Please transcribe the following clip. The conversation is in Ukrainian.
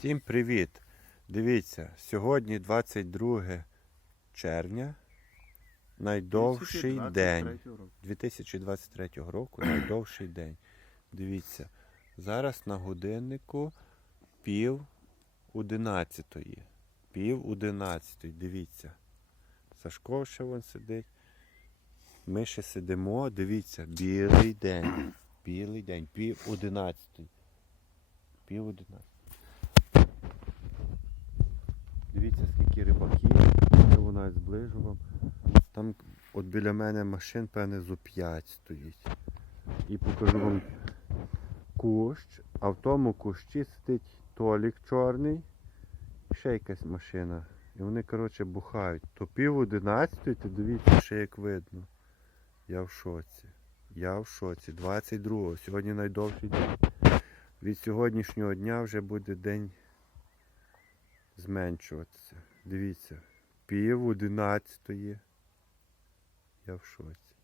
Всім привіт! Дивіться, сьогодні 22 червня, найдовший 2023 день року. 2023 року, найдовший день. Дивіться, зараз на годиннику пів одинадцятої. Пів одинадцятої, дивіться. Сашко ще вон сидить. Ми ще сидимо, дивіться, білий день. Білий день, пів одинадцятої. Пів одинадцятої. Дивіться, скільки рибаків. Я вона зближу вам. Там от біля мене машин, певне, зо 5 стоїть. І покажу вам кущ, а в тому кущі сидить Толік чорний і ще якась машина. І вони, коротше, бухають. То пів одинадцятої, то дивіться, ще як видно. Я в шоці. Я в шоці. 22-го. Сьогодні найдовший день. Від сьогоднішнього дня вже буде день зменшуватися. Дивіться, пів одинадцятої. Я в шоці.